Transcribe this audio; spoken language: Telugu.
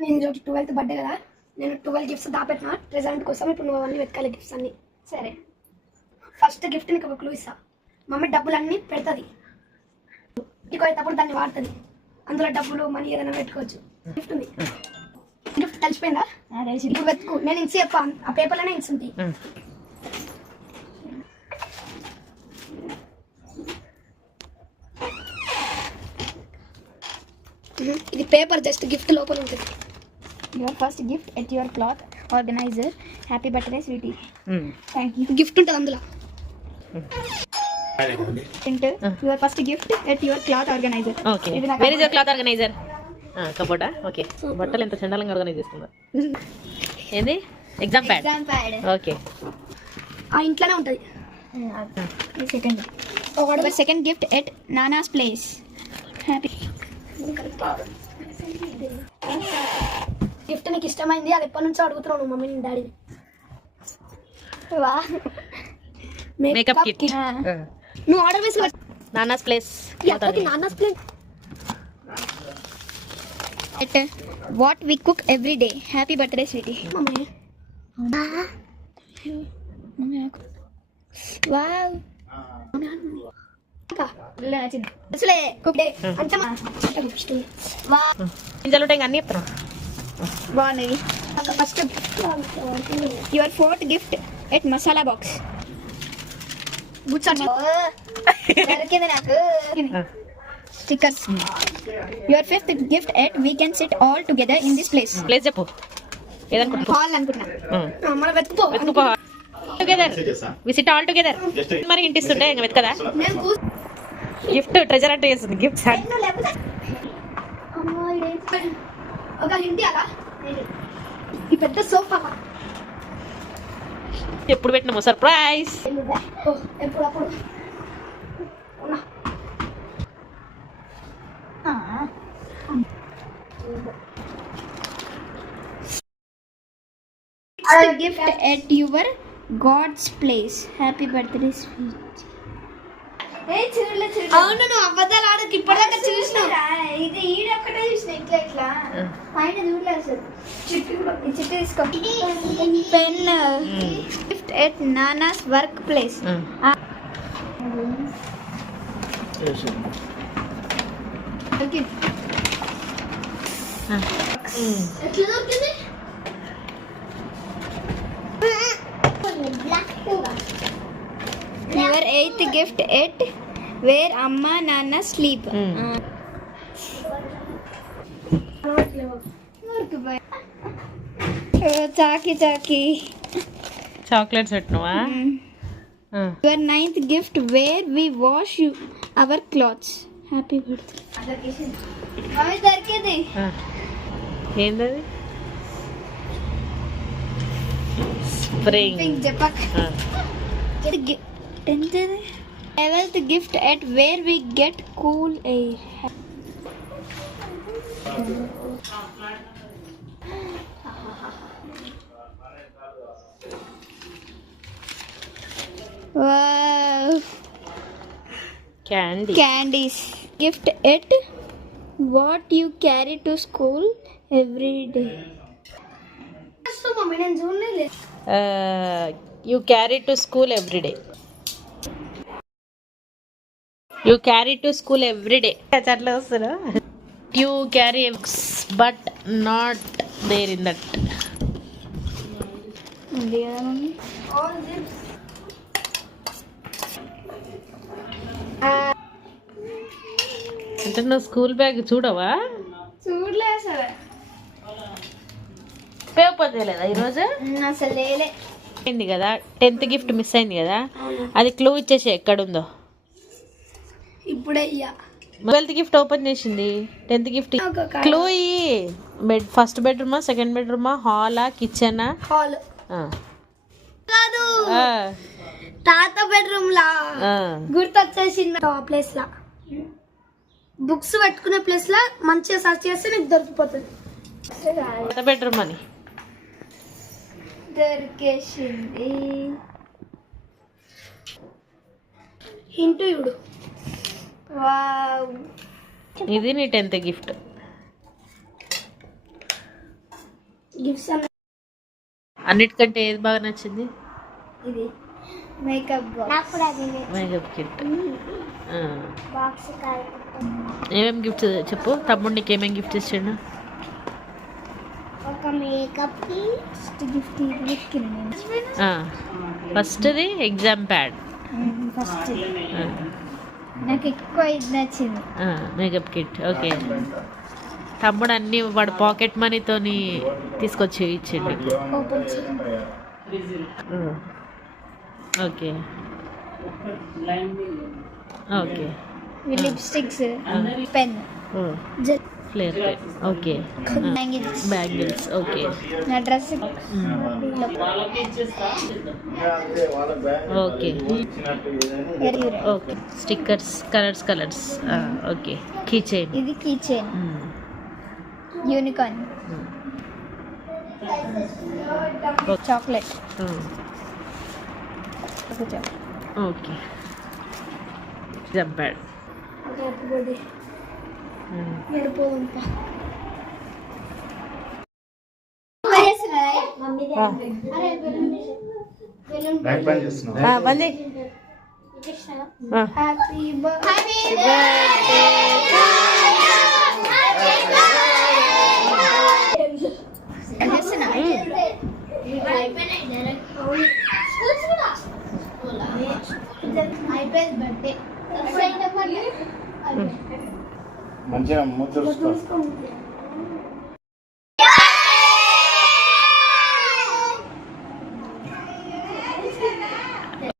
నేను ఈరోజు 12th బర్త్డే కదా, నేను 12 గిఫ్ట్స్ దాపెట్టిన ప్రెజెంట్ కోసం. ఇప్పుడు నువ్వు అవన్నీ వెతకాలి గిఫ్ట్స్ అన్ని. సరే, ఫస్ట్ గిఫ్ట్ నీకు ఒక క్లూ ఇస్తా. మమ్మీ డబ్బులన్నీ పెడుతుంది, నీకు అయ్యేటప్పుడు దాన్ని వాడుతుంది. అందులో డబ్బులు మనీ ఏదైనా పెట్టుకోవచ్చు. గిఫ్ట్ ఉంది. గిఫ్ట్ తెలిసిపోయిందా? ఇప్పుడు వెతుకు. నేను ఇన్సి చెప్పా, ఆ పేపర్లోనే ఇన్సి ఉంటాయి. ఇది పేపర్, జస్ట్ గిఫ్ట్ లోపల ఉంటుంది. Your first gift at your cloth organizer. Happy birthday sweetie. Thank you. Gift ఉంటుంది అందులో. Your first gift at your cloth organizer. Okay, where is your cloth organizer? కబోర్డా. ఓకే, బట్టలు ఎంత చండాలంగా ఆర్గనైజ్ చేస్తుందా? ఏంది? Exam pad. ఓకే, ఆ ఇంట్లోనే ఉంటుంది. Second gift at nana's place. Happy. Gift నీకు ఇష్టమైంది, అది ఎప్పటి నుంచో అడుగుతున్నావు నువ్వు మమ్మీ డాడీని. వా, మేకప్ కిట్. నువ్వు ఆర్డర్ వేసి nana's place. Nana's place. At what we cook every day. Happy birthday sweetie. Mummy wow, ఇంజలు అన్ని చెప్తాను. బాగున్నాయి. First your fourth gift at masala box. Stickers. Your fifth gift at we can sit all together in this place. Place చెప్పు. హాల్ అనుకుంటున్నా. మన వెతుకుపో. Together visit all together. మరి ఇంటి ఇస్తుంటే ఇంకా వెతకదా? గిఫ్ట్ ట్రెజర్ అంటే చేస్తుంది. గిఫ్ట్స్ ఒక హిందీ అలా ఈ పెద్ద సోఫా ఎప్పుడు పెట్టినాము సర్ప్రైజ్. ఎప్పుడప్పుడు gift at your god's place. Happy birthday sweet. అవును, నువ్వు అబద్ధాలు ఆడకి ఇప్పటిదాకా చూసినా. ఇది ఈడొక్కటే చూసిన. ఇట్లా ఇట్లా పైన చూడలేదు సార్. చిట్టి తీసుకో. Pen. Gift at nana's work place. ఎట్లా దొరికింది? Your eighth gift at where అమ్మా నాన్న స్లీప్. చాకి చాకి చాక్లెట్స్ పెట్టినవా? Your ninth gift where we wash our clothes. Happy birthday. దొరికింది. ఏంటది? స్ప్రింగ్. చెప్పక్. 11th gift at where we get cool air. Wow. Candies. Gift at what you carry to school every day. Mummy నేను చూడలే. You carry to school every day. You carry to school every day. అట్లా వస్తుందా? You carry books but not there in that. ఉంది కదా మమ్మీ. అంటే నువ్వు స్కూల్ బ్యాగ్ చూడవా? చూడలే సార్. పేపర్ చేయలేదా ఈరోజు? అసలు లేలే. అయింది కదా, 10th గిఫ్ట్ మిస్ అయింది కదా, అది క్లూ ఇచ్చేసి ఎక్కడుందో. ఇప్పుడే 12th గిఫ్ట్ ఓపెన్ చేసింది. 10th గిఫ్ట్ క్లూ ఫస్ట్ బెడ్రూమా, సెకండ్ బెడ్రూమా, హాలా, కిచెనా? హాల్ కాదు, తాత బెడ్రూమ్ లా. గుర్తొచ్చేసింది. ఆ ప్లేస్ లా బుక్స్ పెట్టుకునే ప్లేస్ లా మంచిగా సర్చ్ చేస్తే నీకు దొరికిపోతుంది. తాత బెడ్రూమ్ అని దొరికేసింది. హింట్ ఇవుడు. వావ్, ఇది నీ 10th గిఫ్ట్. గిఫ్ట్స్ అన్న అన్నిటికంటే ఏది బాగా నచ్చింది? ఇది మేకప్ నాకు కూడా అది మేకప్ కిట్. బాక్స్ ఏమేమి గిఫ్ట్స్ చెప్పు. తమ్ముడు నీకు ఏమేమి గిఫ్ట్ ఇచ్చిండు? ఒక మేకప్ గిఫ్ట్ ఫస్ట్ది ఎగ్జామ్ ప్యాడ్. ఫస్ట్ నాకు ఎక్కువ ఇది నచ్చింది మేకప్ కిట్. ఓకే. తమ్ముడు అన్ని వాడు పాకెట్ మనీతోని తీసుకొచ్చి ఇచ్చిండు. Okay okay. Lipsticks, pen, flair pen. Okay. Bangles. Okay. నా dress okay okay. Stickers, colours. Okay. Key chain. ఇది key chain unicorn. Chocolate. Okay. Exam pad. బందీ. హ్యాపీ మంచిగా ముద్దు